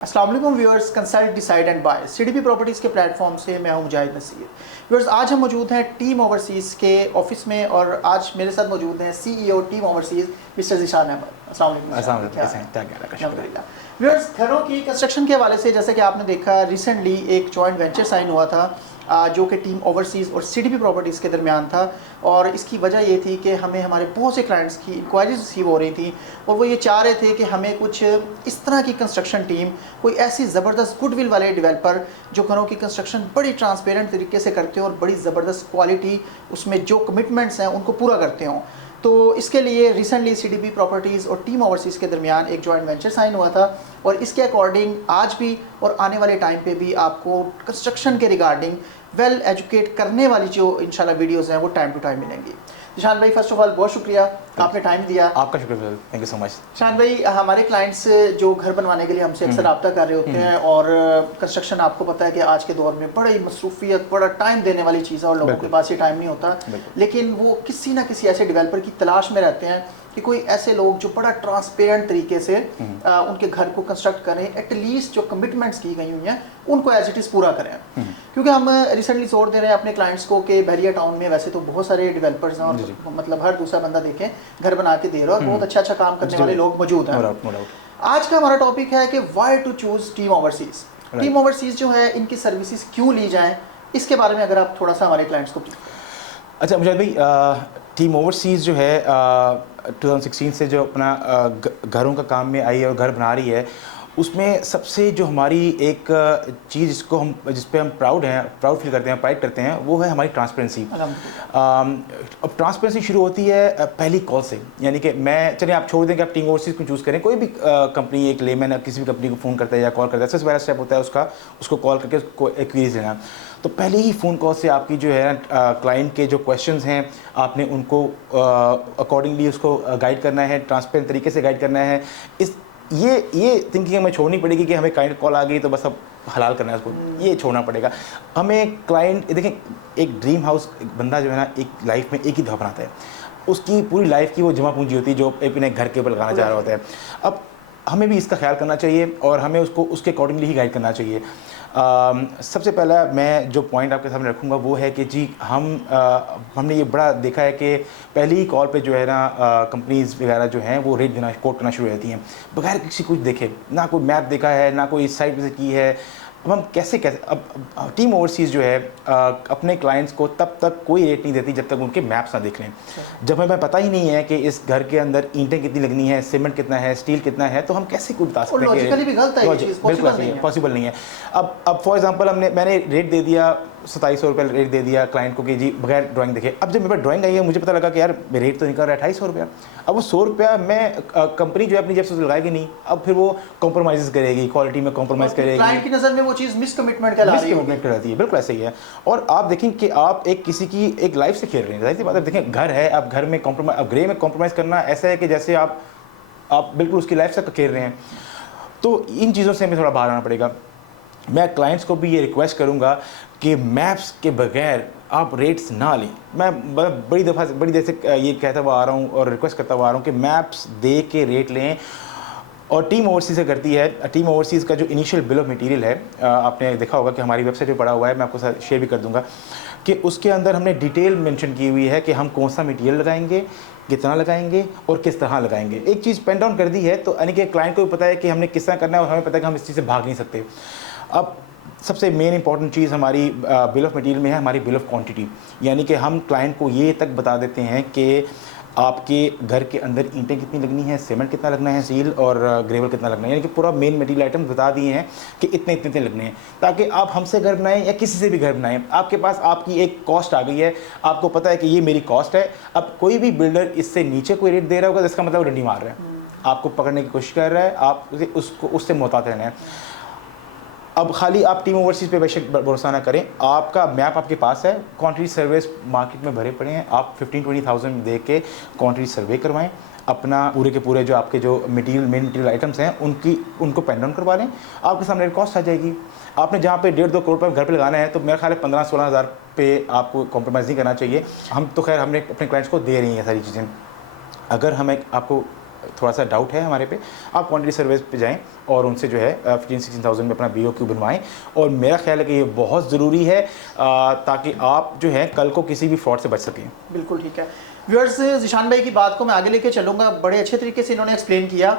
अस्सलाम वालेकुम viewers, consult decide and buy CDP properties के प्लेटफॉर्म से मैं हूं मुजाहिद नसीर। व्यूअर्स, आज हम मौजूद हैं टीम ओवरसीज़ के ऑफिस में और आज मेरे साथ मौजूद हैं CEO team overseas mister Zeeshan Ahmed. अस्सलाम वालेकुम। व्यूअर्स, घरों की कंस्ट्रक्शन के हवाले से जैसे कि आपने देखा रिसेंटली एक जॉइंट वेंचर साइन हुआ था जो कि टीम ओवरसीज़ और सीडीपी प्रॉपर्टीज़ के दरमियान था और इसकी वजह ये थी कि हमें हमारे बहुत से क्लाइंट्स की इंक्वायरीज रिसीव हो रही थी और वो ये चाह रहे थे कि हमें कुछ इस तरह की कंस्ट्रक्शन टीम, कोई ऐसी ज़बरदस्त गुडविल वाले डेवलपर जो घरों की कंस्ट्रक्शन बड़ी ट्रांसपेरेंट तरीके से करते हो और बड़ी ज़बरदस्त क्वालिटी उसमें जो कमिटमेंट्स हैं उनको पूरा करते हों। तो इसके लिए रिसेंटली सीडीपी प्रॉपर्टीज़ और टीम ओवरसीज़ के दरमियान एक जॉइंट वेंचर साइन हुआ था और इसके अकॉर्डिंग आज भी और आने वाले टाइम पे भी आपको कंस्ट्रक्शन के रिगार्डिंग वेल एजुकेट करने वाली जो इंशाल्लाह वीडियोज़ हैं वो टाइम टू टाइम मिलेंगी। शान भाई, फर्स्ट ऑफ ऑल बहुत शुक्रिया, आपने टाइम दिया। आपका शुक्रिया, थैंक यू सो मच। शान भाई, हमारे क्लाइंट्स जो घर बनवाने के लिए हमसे अक्सर रब्ता कर रहे होते हैं और कंस्ट्रक्शन आपको पता है कि आज के दौर में बड़ी मसरूफियत, बड़ा टाइम देने वाली चीज़ है और लोगों के पास ये टाइम नहीं होता, लेकिन वो किसी ना किसी ऐसे डेवलपर की तलाश में रहते हैं कि कोई ऐसे लोग जो बड़ा ट्रांसपेरेंट तरीके से उनके घर को कंस्ट्रक्ट करें, एटलीस्ट जो कमिटमेंट्स की गई हुई हैं उनको एज इट इज़ पूरा करें। क्योंकि हम रिसेंटली जोर दे रहे हैं अपने क्लाइंट्स को कि बहरिया टाउन में वैसे तो बहुत सारे डेवलपर्स हैं और मतलब हर दूसरा बंदा देखें घर बना के दे रहा है और बहुत अच्छा काम करने वाले लोग मौजूद हैं। आज का हमारा टॉपिक है कि why to choose team overseas. Team overseas जो है इनकी सर्विसेज क्यों ली जाएँ, इसके बारे में अगर आप थोड़ा सा हमारे क्लाइंट्स को। अच्छा मुजाहिद भाई, टीम ओवरसीज़ जो है 2016 से जो अपना घरों का काम में आई है और घर बना रही है, उसमें सबसे जो हमारी एक चीज़ जिस पे हम प्राउड फील करते हैं, प्राइड करते हैं, वो है हमारी ट्रांसपेरेंसी। अब ट्रांसपेरेंसी शुरू होती है पहली कॉल से, यानी कि चलिए आप छोड़ दें कि आप टीम ओवरसीज़ को चूज़ करें, कोई भी कंपनी, एक लेमैन किसी भी कंपनी को फ़ोन करता है या कॉल करता है, सबसे पहला स्टेप होता है उसको कॉल करके उसको क्वीरीज लेना। तो पहले ही फ़ोन कॉल से आपकी जो है क्लाइंट के जो क्वेश्चंस हैं आपने उनको अकॉर्डिंगली उसको गाइड करना है, ट्रांसपेरेंट तरीके से गाइड करना है। ये थिंकिंग हमें छोड़नी पड़ेगी कि हमें क्लाइंट कॉल आ गई तो बस अब हलाल करना है उसको, ये छोड़ना पड़ेगा हमें। क्लाइंट देखें, एक ड्रीम हाउस बंदा जो है ना एक लाइफ में एक ही दफ़ा बनाता है, उसकी पूरी लाइफ की वो जमा पूंजी होती है जो अपने घर के ऊपर लगाना चाह रहा होता है। अब हमें भी इसका ख्याल करना चाहिए और हमें उसको उसके अकॉर्डिंगली ही गाइड करना चाहिए। सबसे पहला मैं जो पॉइंट आपके सामने रखूँगा वो है कि जी हमने ये बड़ा देखा है कि पहली ही कॉल पे जो है ना कंपनीज़ वगैरह जो हैं वो रेट देना कोट करना शुरू हो जाती हैं बगैर किसी कुछ देखे, ना कोई मैप देखा है, ना कोई साइट विजिट की है। अब हम कैसे अब टीम ओवरसीज़ जो है अपने क्लाइंट्स को तब तक कोई रेट नहीं देती जब तक उनके मैप्स ना देख लें। जब हमें पता ही नहीं है कि इस घर के अंदर ईंटें कितनी लगनी है, सीमेंट कितना है, स्टील कितना है, तो हम कैसे कुछ बता सकते हैं? बिल्कुल पॉसिबल नहीं है। अब फॉर एग्जांपल मैंने रेट दे दिया 2700 रुपये रेट दे दिया क्लाइंट को कि जी बगैर ड्राइंग देखे। अब जब मेरे पास ड्राइंग आई है मुझे पता लगा कि यार रेट तो निकल रहा है 250 रुपया। अब वो 100 रुपया मैं कंपनी जो है अपनी जेब से लगाएगी नहीं, अब फिर वो कॉम्प्रोमाइज़ करेगी, क्वालिटी में कॉम्प्रोमाइज़ करेगी, क्लाइंट की नज़र में वो चीज़ मिसकमिटमेंट कहलाती है। बिल्कुल ऐसे ही है। और आप देखें कि आप किसी की एक लाइफ से खेल रहे हैं, जाहिर सी बात है। देखें घर है, अब घर में कॉम्प्रोमाइज़, अब ग्रे में कॉम्प्रोमाइज़ करना ऐसा है कि जैसे आप बिल्कुल उसकी लाइफ से खेल रहे हैं। तो इन चीज़ों से हमें थोड़ा बाहर आना पड़ेगा। मैं क्लाइंट्स को भी ये रिक्वेस्ट करूंगा कि मैप्स के बगैर आप रेट्स ना लें। मैं बड़ी देर से ये कहता हुआ आ रहा हूँ और रिक्वेस्ट करता हुआ आ रहा हूँ कि मैप्स दे के रेट लें। और टीम ओवरसीज़ से करती है, टीम ओवरसीज़ का जो इनिशियल बिल ऑफ मटीरियल है, आपने देखा होगा कि हमारी वेबसाइट पे पड़ा हुआ है, मैं आपको साथ शेयर भी कर दूंगा कि उसके अंदर हमने डिटेल मेंशन की हुई है कि हम कौन सा मटीरियल लगाएंगे, कितना लगाएंगे और किस तरह लगाएंगे। एक चीज़ पेन डाउन कर दी है तो यानी कि क्लाइंट को भी पता है कि हमने किस तरह करना है और हमें पता है कि हम इस चीज़ से भाग नहीं सकते। अब सबसे मेन इंपॉर्टेंट चीज़ हमारी बिल ऑफ मटीरियल में है हमारी बिल ऑफ क्वांटिटी, यानी कि हम क्लाइंट को ये तक बता देते हैं कि आपके घर के अंदर ईंटें कितनी लगनी है, सीमेंट कितना लगना है, स्टील और ग्रेवल कितना लगना है, यानी कि पूरा मेन मटीरियल आइटम बता दिए हैं कि इतने लगने हैं, ताकि आप हमसे घर बनाएं या किसी से भी घर बनाएं, आपके पास आपकी एक कॉस्ट आ गई है, आपको पता है कि ये मेरी कॉस्ट है। अब कोई भी बिल्डर इससे नीचे कोई रेट दे रहा होगा तो इसका मतलब डंडी मार रहा है, आपको पकड़ने की कोशिश कर रहा है, आप उससे मोहतात रहना है। अब खाली आप टीम ओवरसीज़ पे बेशक भरोसा ना करें, आपका मैप आपके पास है, क्वांटिटी सर्वेस मार्केट में भरे पड़े हैं, आप 15-20,000 दे के क्वांटिटी सर्वे करवाएं, अपना पूरे के पूरे जो आपके जो मेन मटीरियल आइटम्स हैं उनको पेन डाउन करवा लें, आपके सामने कॉस्ट आ जाएगी। आपने जहाँ पे 1.5-2 करोड़ रुपये घर पे लगाना है तो मेरा ख्याल है 15-16 हज़ार पे आपको कॉम्प्रोमाइज़ नहीं करना चाहिए। हम तो खैर हमने अपने क्लाइंट्स को दे रही हैं सारी चीज़ें। अगर हमें आपको थोड़ा सा डाउट है हमारे पे, आप क्वांटिटी सर्विस पे जाएं और उनसे जो है 15-16,000 में अपना BOQ बनवाएं। और मेरा ख्याल है कि ये बहुत ज़रूरी है ताकि आप जो है कल को किसी भी फ्रॉड से बच सकें। बिल्कुल ठीक है। व्यूअर्स, ज़िशान भाई की बात को मैं आगे लेके चलूँगा, बड़े अच्छे तरीके से इन्होंने एक्सप्लेन किया।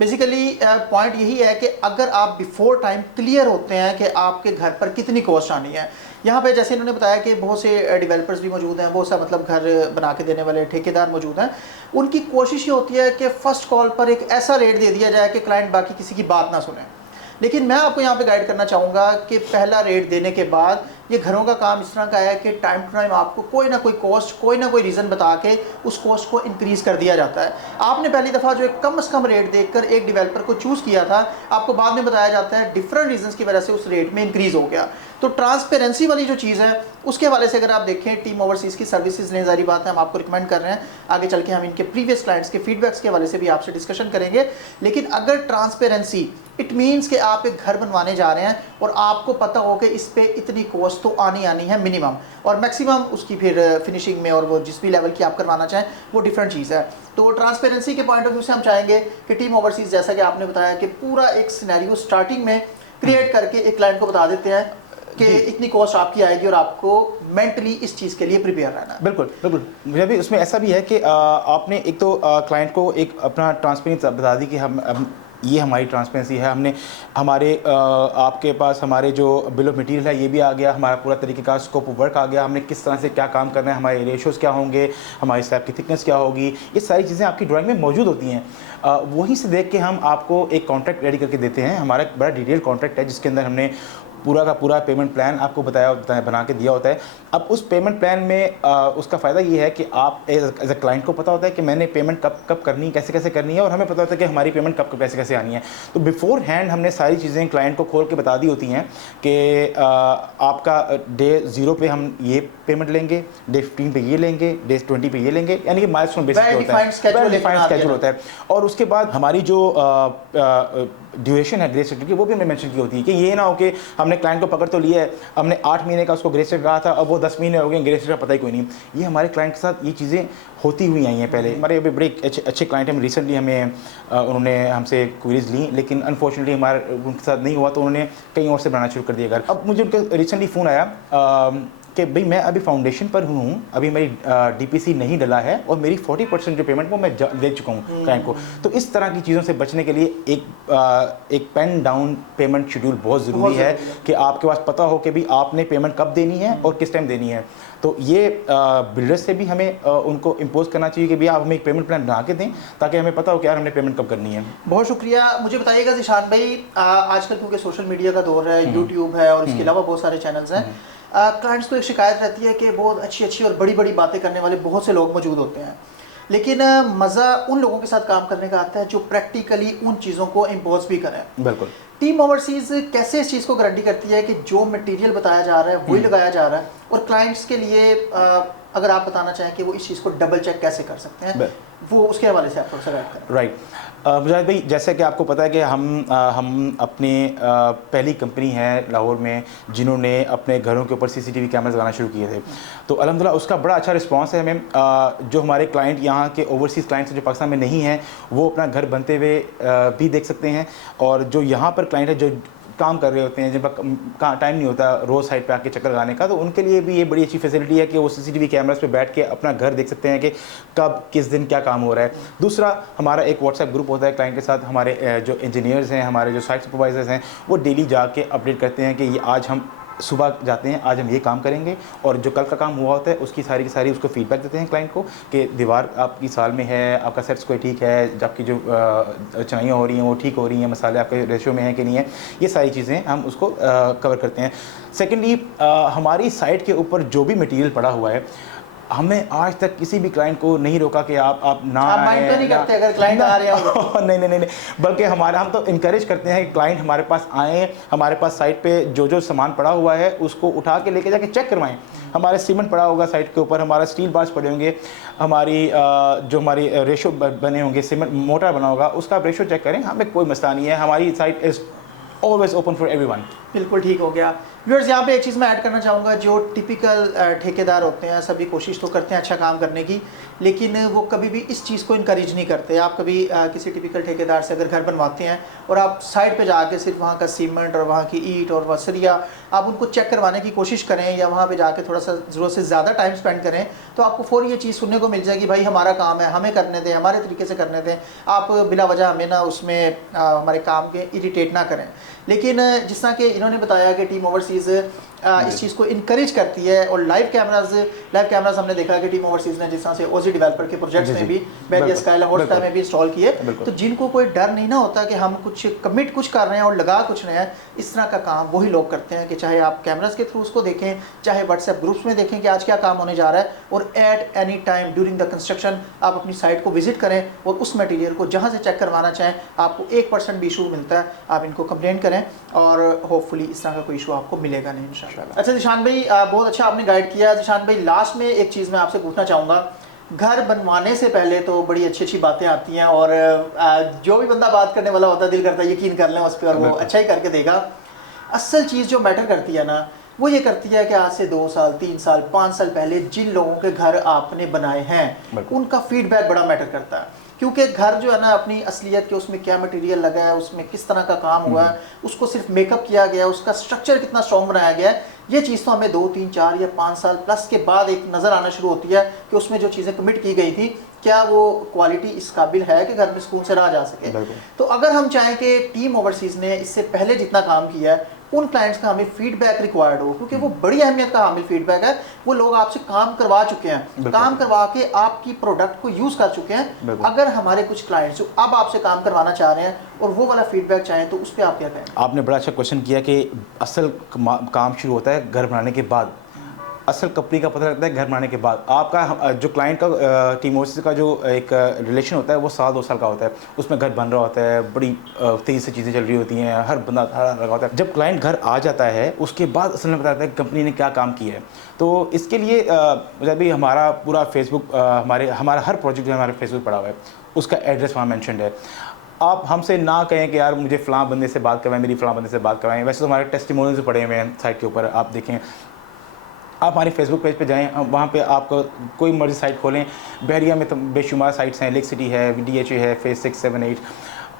बेसिकली पॉइंट यही है कि अगर आप बिफोर टाइम क्लियर होते हैं कि आपके घर पर कितनी कॉस्ट आनी है, यहाँ पे जैसे इन्होंने बताया कि बहुत से डेवलपर्स भी मौजूद हैं, बहुत सा मतलब घर बना के देने वाले ठेकेदार मौजूद हैं, उनकी कोशिश ये होती है कि फ़र्स्ट कॉल पर एक ऐसा रेट दे दिया जाए कि क्लाइंट बाकी किसी की बात ना सुने। लेकिन मैं आपको यहाँ पे गाइड करना चाहूँगा कि पहला रेट देने के बाद ये घरों का काम इस तरह का है कि टाइम टू टाइम आपको कोई ना कोई कॉस्ट, कोई ना कोई रीज़न बता के उस कॉस्ट को इंक्रीज़ कर दिया जाता है। आपने पहली दफ़ा जो एक कम से कम रेट देखकर एक डेवलपर को चूज़ किया था, आपको बाद में बताया जाता है डिफरेंट रीजंस की वजह से उस रेट में इंक्रीज़ हो गया। तो ट्रांसपेरेंसी वाली जो चीज़ है उसके हवाले से अगर आप देखें, टीम ओवरसीज़ की सर्विसेज ने, ज़ाहिर बात है हम आपको रिकमेंड कर रहे हैं। आगे चल के हम इनके प्रीवियस क्लाइंट्स के फीडबैक्स के हवाले से भी आपसे डिस्कशन करेंगे। लेकिन अगर ट्रांसपेरेंसी, इट मीन्स कि आप एक घर बनवाने जा रहे हैं और आपको पता हो कि इस पे इतनी कॉस्ट तो आनी है मिनिमम, और मैक्सिमम उसकी फिर फिनिशिंग में और वो जिस भी लेवल की आप करवाना चाहें वो डिफरेंट चीज़ है। तो ट्रांसपेरेंसी के पॉइंट ऑफ व्यू से हम चाहेंगे कि टीम ओवरसीज़, जैसा कि आपने बताया कि पूरा एक सिनेरियो स्टार्टिंग में क्रिएट करके एक क्लाइंट को बता देते हैं कि इतनी कॉस्ट आपकी आएगी और आपको मेंटली इस चीज़ के लिए प्रिपेयर रहना है। बिल्कुल बिल्कुल। मुझे भी उसमें ऐसा भी है कि आपने एक तो क्लाइंट को एक अपना ट्रांसपेरेंसी बता दी कि हम ये हमारी ट्रांसपेरेंसी है, हमने हमारे आपके पास हमारे जो बिल ऑफ मटेरियल है ये भी आ गया, हमारा पूरा तरीके का स्कोप ऑफ वर्क आ गया, हमने किस तरह से क्या काम करना है, हमारे रेशोज़ क्या होंगे, हमारी स्लैब की थिकनेस क्या होगी, ये सारी चीज़ें आपकी ड्राइंग में मौजूद होती हैं। वहीं से देख के हम आपको एक कॉन्ट्रैक्ट रेडी करके देते हैं। हमारा एक बड़ा डिटेल कॉन्ट्रैक्ट है जिसके अंदर हमने पूरा का पूरा पेमेंट प्लान आपको बताया होता है, बना के दिया होता है। अब उस पेमेंट प्लान में उसका फ़ायदा ये है कि आप एज अ क्लाइंट को पता होता है कि मैंने पेमेंट कब कब करनी, कैसे कैसे करनी है, और हमें पता होता है कि हमारी पेमेंट कब कब कैसे कैसे आनी है। तो बिफोर हैंड हमने सारी चीज़ें क्लाइंट को खोल के बता दी होती हैं कि आपका डे 0 पे हम ये पेमेंट लेंगे, डे 15 पे ये लेंगे, डे 20 पे ये लेंगे, यानी कि माइलस्टोन बेसिस पे होता है, डिफाइंड स्केड्यूल होता है। और उसके बाद हमारी जो ड्यूरेशन है ग्रेस रेट की, वो भी हमने मेंशन की होती है कि ये ना हो कि हमने क्लाइंट को पकड़ तो लिया है, हमने 8 महीने का उसको ग्रेस रेट कहा था, अब वो 10 महीने हो गए, ग्रेस रेट का पता ही कोई नहीं। ये हमारे क्लाइंट के साथ ये चीज़ें होती हुई आई हैं पहले। हमारे अभी बड़े अच्छे क्लाइंट हैं, रिसेंटली हमें उन्होंने हमसे क्वेरीज ली, लेकिन अनफॉर्चुनेटली हमारे उनके साथ नहीं हुआ, तो उन्होंने कहीं और से बनाना शुरू कर दिया घर। अब मुझे उनका रिसेंटली फ़ोन आया कि भाई मैं अभी फाउंडेशन पर हूँ, अभी मेरी DPC नहीं डला है और मेरी 40% जो पेमेंट वो मैं दे चुका हूँ क्लाइंट को। तो इस तरह की चीज़ों से बचने के लिए एक पेन डाउन पेमेंट शेड्यूल बहुत ज़रूरी है कि आपके पास पता हो कि भाई आपने पेमेंट कब देनी है और किस टाइम देनी है। तो ये बिल्डर्स से भी हमें उनको इम्पोज करना चाहिए कि भैया आप हमें एक पेमेंट प्लान बना के दें ताकि हमें पता हो कि यार हमने पेमेंट कब करनी है। बहुत शुक्रिया। मुझे बताइएगा ज़िशान भाई, आजकल क्योंकि सोशल मीडिया का दौर है, यूट्यूब है और इसके अलावा बहुत सारे चैनल्स हैं, क्लाइंट्स को एक शिकायत रहती है कि बहुत अच्छी अच्छी और बड़ी बड़ी बातें करने वाले बहुत से लोग मौजूद होते हैं, लेकिन मज़ा उन लोगों के साथ काम करने का आता है जो प्रैक्टिकली उन चीज़ों को इम्पोज भी करें। बिल्कुल। टीम ओवरसीज़ कैसे इस चीज़ को गारंटी करती है कि जो मटेरियल बताया जा रहा है वही लगाया जा रहा है, और क्लाइंट्स के लिए अगर आप बताना चाहें कि वो इस चीज़ को डबल चेक कैसे कर सकते हैं, वो उसके हवाले से आप थोड़ा सा ऐड करें। राइट। मुजाहिद भाई, जैसे कि आपको पता है कि हम अपने पहली कंपनी है लाहौर में जिन्होंने अपने घरों के ऊपर CCTV कैमरास लगाना शुरू किए थे, तो अल्हम्दुलिल्लाह उसका बड़ा अच्छा रिस्पांस है हमें। जो हमारे क्लाइंट यहाँ के ओवरसीज़ क्लाइंट्स जो पाकिस्तान में नहीं हैं, वो अपना घर बनते हुए भी देख सकते हैं, और जो यहाँ पर क्लाइंट है जो काम कर रहे होते हैं, जिन पर टाइम नहीं होता रोज़ साइड पे आके चक्कर लगाने का, तो उनके लिए भी ये बड़ी अच्छी फैसिलिटी है कि वो CCTV कैमरास पे बैठ के अपना घर देख सकते हैं कि कब किस दिन क्या काम हो रहा है। दूसरा, हमारा एक WhatsApp ग्रुप होता है क्लाइंट के साथ, हमारे जो इंजीनियर्स हैं, हमारे जो साइट सुपरवाइजर्स हैं, वो डेली जाके अपडेट करते हैं कि ये आज हम सुबह जाते हैं, आज हम ये काम करेंगे, और जो कल का काम हुआ होता है उसकी सारी की सारी उसको फीडबैक देते हैं क्लाइंट को कि दीवार आपकी साल में है, आपका सेट स्क्वायर ठीक है, आपकी जो चनाइयाँ हो रही हैं वो ठीक हो रही हैं, मसाले आपके रेशियो में हैं कि नहीं है, ये सारी चीज़ें हम उसको कवर करते हैं। सेकेंडली, हमारी साइट के ऊपर जो भी मटीरियल पड़ा हुआ है, हमने आज तक किसी भी क्लाइंट को नहीं रोका कि आप ना माइंड तो नहीं करते अगर क्लाइंट आ रहे हो। नहीं, बल्कि हम तो इनकरेज करते हैं कि क्लाइंट हमारे पास आएँ, हमारे पास साइट पे जो सामान पड़ा हुआ है उसको उठा के लेके जाके चेक करवाएं। हमारे सीमेंट पड़ा होगा साइट के ऊपर, हमारा स्टील बार्स पड़े होंगे, हमारी जो हमारी रेशो बने होंगे, सीमेंट मोटर बना होगा, उसका आप रेशो चेक करें, हमें कोई मसला नहीं है। हमारी site is always open for everyone. बिल्कुल ठीक हो गया। व्यूअर्स, यहाँ पे एक चीज़ मैं ऐड करना चाहूँगा, जो टिपिकल ठेकेदार होते हैं सभी कोशिश तो करते हैं अच्छा काम करने की, लेकिन वो कभी भी इस चीज़ को इनकरेज नहीं करते। आप कभी किसी टिपिकल ठेकेदार से अगर घर बनवाते हैं और आप साइड पे जाके सिर्फ वहाँ का सीमेंट और वहाँ की ईंट और वह सरिया आप उनको चेक करवाने की कोशिश करें या वहाँ पे जाके थोड़ा सा ज़रूरत से ज़्यादा टाइम स्पेंड करें, तो आपको फ़ौरी ये चीज़ सुनने को मिल जाएगी, भाई हमारा काम है, हमें करने दें, हमारे तरीके से करने दें, आप बिला वजह हमें ना उसमें हमारे काम के इरिटेट ना करें। लेकिन जिस तरह कि इन्होंने बताया कि टीम ओवरसीज़ इस चीज़ को इनकरेज करती है, और लाइव कैमराज हमने देखा कि टीम ओवरसीज़ ने जिस तरह से ओजी डेवलपर के प्रोजेक्ट्स में भी बैरियर स्काई लाहौर स्काई में भी इंस्टॉल किए, तो जिनको कोई डर नहीं ना होता कि हम कुछ कमिट कुछ कर रहे हैं और लगा कुछ रहे हैं, इस तरह का काम वही लोग करते हैं कि चाहे आप कैमराज के थ्रू उसको देखें, चाहे व्हाट्सएप ग्रुप्स में देखें कि आज क्या काम होने जा रहा है, और at any time during the construction आप अपनी साइट को विजिट करें और उस मटीरियल को जहाँ से चेक करवाना चाहें, आपको 1% भी इशू मिलता है, आप इनको कंप्लेन करें और होपफुली इस तरह का कोई इशू आपको मिलेगा नहीं इंशाल्लाह। अच्छा जिशान भाई, बहुत अच्छा आपने गाइड किया। जिशान भाई, लास्ट में एक चीज़ मैं आपसे पूछना चाहूँगा, घर बनवाने से पहले तो बड़ी अच्छी अच्छी बातें आती हैं और जो भी बंदा बात करने वाला होता है दिल करता है यकीन कर लें उस पर और वो अच्छा ही करके देगा। असल चीज़ जो मैटर करती है ना, वो ये करती है कि आज से 2 साल 3 साल 5 साल पहले जिन लोगों के घर आपने बनाए हैं उनका फीडबैक बड़ा मैटर करता है, क्योंकि घर जो है ना अपनी असलियत के उसमें क्या मटेरियल लगा है, उसमें किस तरह का काम हुआ है, उसको सिर्फ मेकअप किया गया है, उसका स्ट्रक्चर कितना स्ट्रॉन्ग बनाया गया है, ये चीज़ तो हमें 2 3 4 या 5 साल प्लस के बाद एक नज़र आना शुरू होती है कि उसमें जो चीज़ें कमिट की गई थी क्या वो क्वालिटी इस काबिल है कि घर में सुकून से रहा जा सके। तो अगर हम चाहें कि टीम ओवरसीज़ ने इससे पहले जितना काम किया है उन क्लाइंट्स का हमें फीडबैक रिक्वायर्ड हो, क्योंकि वो बड़ी अहमियत का हामिल फीडबैक है, वो लोग आपसे काम करवा चुके हैं, काम करवा के आपकी प्रोडक्ट को यूज़ कर चुके हैं। अगर हमारे कुछ क्लाइंट्स जो अब आपसे काम करवाना चाह रहे हैं और वो वाला फीडबैक चाहें तो उस पर आप क्या कहें? आपने बड़ा अच्छा क्वेश्चन किया कि असल काम शुरू होता है घर बनाने के बाद, असल कंपनी का पता लगता है घर बनाने के बाद। आपका जो क्लाइंट का टीम ओवरसीज़ का जो एक रिलेशन होता है वो 1-2 साल का होता है, उसमें घर बन रहा होता है, बड़ी तेज़ी से चीज़ें चल रही होती हैं, हर बंदा लगा होता है। जब क्लाइंट घर आ जाता है उसके बाद असल में पता लगता है कंपनी ने क्या काम किया है। तो इसके लिए जब भी हमारा पूरा फेसबुक हमारा हर प्रोजेक्ट जो हमारे फेसबुक पड़ा हुआ है उसका एड्रेस वहाँ मैंशनड है। आप हमसे ना कहें कि यार मुझे फ़लाँ बंदे से बात करवाएं, मेरी फ़लाँ बंदे से बात करवाएं। वैसे तो हमारे टेस्टिमोनियल्स पड़े हुए हैं साइट के ऊपर, आप देखें, आप हमारे फेसबुक पेज पे जाएं, वहाँ पे आप कोई मर्जी साइट खोलें। बहरिया में तो बेशुमार साइट्स हैं, लेक सिटी है, DHA है, फेज 6 7 8,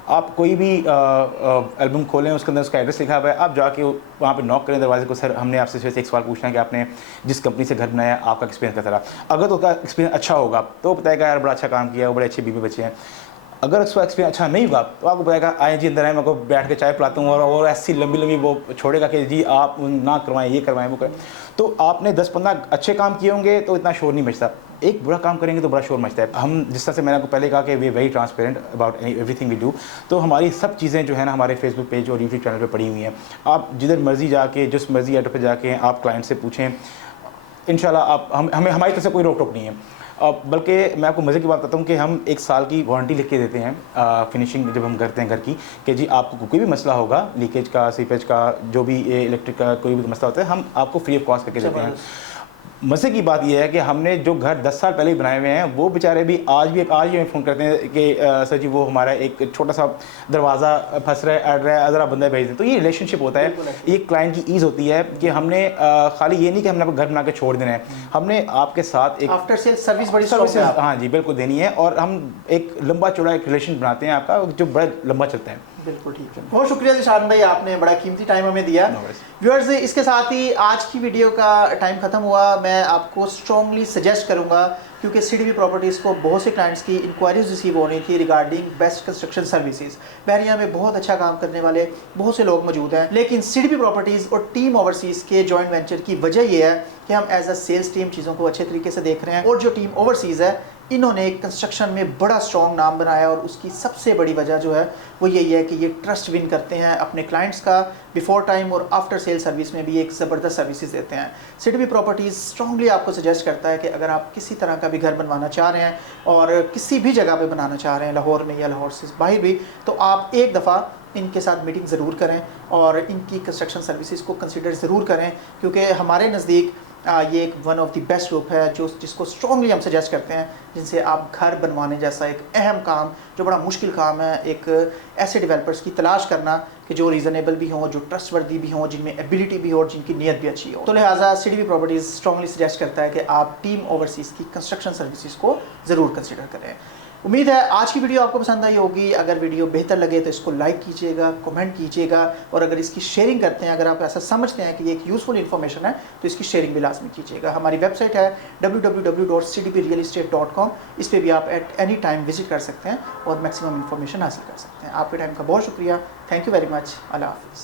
आप कोई भी एल्बम खोलें उसके अंदर उसका एड्रेस लिखा हुआ है, आप जाके वहाँ पे नॉक करें दरवाजे को, सर हमने आपसे सिर्फ एक सवाल पूछना है कि आपने जिस कंपनी से घर बनाया आपका एक्सपीरियंस कैसा रहा। अगर तो उसका एक्सपीरियंस अच्छा होगा तो बताएगा यार बड़ा अच्छा काम किया, वो बड़े अच्छे बीवी बच्चे हैं। अगर उसका एक्सपीरियंस अच्छा नहीं हुआ तो आपको बताएगा आए जी अंदर आए, मैं को बैठ के चाय पिलाता हूँ, और ऐसी लंबी लंबी वो छोड़ेगा कि जी आप ना करवाएं, ये करवाएं, वो करें। तो आपने 10-15 अच्छे काम किए होंगे तो इतना शोर नहीं मचता, एक बुरा काम करेंगे तो बड़ा शोर मचता है। हम जिस तरह से मैंने आपको पहले कहा कि we very transparent about everything we do, तो हमारी सब चीज़ें जो है ना हमारे फेसबुक पेज और यूट्यूब चैनल पे पड़ी हुई हैं। आप जिधर मर्जी जाके जिस मर्जी एड्रेस पे जाके आप क्लाइंट से पूछें, इंशाल्लाह आप हमें हमारी तरफ से कोई रोक टोक नहीं है। बल्कि मैं आपको मज़े की बात बताता हूँ कि हम 1 साल की वारंटी लिख के देते हैं फिनिशिंग जब हम करते हैं घर की, कि जी आपको कोई भी मसला होगा, लीकेज का, सीपेज का, जो भी इलेक्ट्रिक का कोई भी मसला होता है, हम आपको फ्री ऑफ कॉस्ट करके देते हैं। मज़े की बात यह है कि हमने जो घर 10 साल पहले ही बनाए हुए हैं वो बेचारे भी आज भी हमें फ़ोन करते हैं कि सर जी वो हमारा एक छोटा सा दरवाज़ा फंस रहा है, अड़ रहा है, ज़रा बंदा भेज दें। तो ये रिलेशनशिप होता है, ये क्लाइंट की ईज़ होती है कि हमने खाली ये नहीं कि हमने घर बना के छोड़ देना है, हमने आपके साथ एक आफ्टर सेल सर्विस बड़ी सर्विस हाँ जी बिल्कुल देनी है, और हम एक लंबा चौड़ा एक रिलेशन बनाते हैं आपका जो बड़ा लंबा चलता है। बिल्कुल ठीक है, बहुत शुक्रिया जिशान भाई, आपने बड़ा कीमती टाइम हमें दिया। व्यूअर्स, इसके साथ ही आज की वीडियो का टाइम ख़त्म हुआ। मैं आपको स्ट्रॉन्गली सजेस्ट करूंगा, क्योंकि सीडीपी प्रॉपर्टीज़ को बहुत से क्लाइंट्स की इंक्वायरीज रिसीव हो रही थी रिगार्डिंग बेस्ट कंस्ट्रक्शन सर्विसेज। बहरिया में बहुत अच्छा काम करने वाले बहुत से लोग मौजूद हैं, लेकिन सीडीपी प्रॉपर्टीज़ और टीम ओवरसीज़ के जॉइंट वेंचर की वजह यह है कि हम एज अ सेल्स टीम चीज़ों को अच्छे तरीके से देख रहे हैं, और जो टीम ओवरसीज़ है इन्होंने कंस्ट्रक्शन में बड़ा स्ट्रॉन्ग नाम बनाया, और उसकी सबसे बड़ी वजह जो है वो यही है कि ये ट्रस्ट विन करते हैं अपने क्लाइंट्स का, बिफोर टाइम और आफ्टर सेल सर्विस में भी एक ज़बरदस्त सर्विसेज देते हैं। सीडीपी प्रॉपर्टीज़ स्ट्रांगली आपको सजेस्ट करता है कि अगर आप किसी तरह का भी घर बनवाना चाह रहे हैं और किसी भी जगह पे बनाना चाह रहे हैं, लाहौर में या लाहौर से बाहर भी, तो आप एक दफ़ा इनके साथ मीटिंग ज़रूर करें और इनकी कंस्ट्रक्शन सर्विसेज को कंसिडर ज़रूर करें, क्योंकि हमारे नज़दीक ये एक one of the best group है जिसको स्ट्रांगली हम सजेस्ट करते हैं, जिनसे आप घर बनवाने जैसा एक अहम काम, जो बड़ा मुश्किल काम है, एक ऐसे डेवलपर्स की तलाश करना कि जो रीज़नेबल भी हों, जो ट्रस्टवर्दी भी हों, जिनमें एबिलिटी भी हो और जिनकी नीयत भी अच्छी हो। तो लिहाजा CDP प्रॉपर्टीज़ स्ट्रांगली सजेस्ट करता है कि आप टीम ओवरसीज़ की कंस्ट्रक्शन सर्विसेज को ज़रूर कंसिडर करें। उम्मीद है आज की वीडियो आपको पसंद आई होगी। अगर वीडियो बेहतर लगे तो इसको लाइक कीजिएगा, कमेंट कीजिएगा, और अगर इसकी शेयरिंग करते हैं, अगर आप ऐसा समझते हैं कि ये एक यूज़फुल इन्फॉर्मेशन है, तो इसकी शेयरिंग भी लाजमी कीजिएगा। हमारी वेबसाइट है www.cdprealestate.com। इस पर भी आप एट एनी टाइम विजिट कर सकते हैं और मैक्सिमम इन्फॉर्मेशन हासिल कर सकते हैं। आपके टाइम का बहुत शुक्रिया। Thank you very much. अल्लाह हाफिज़।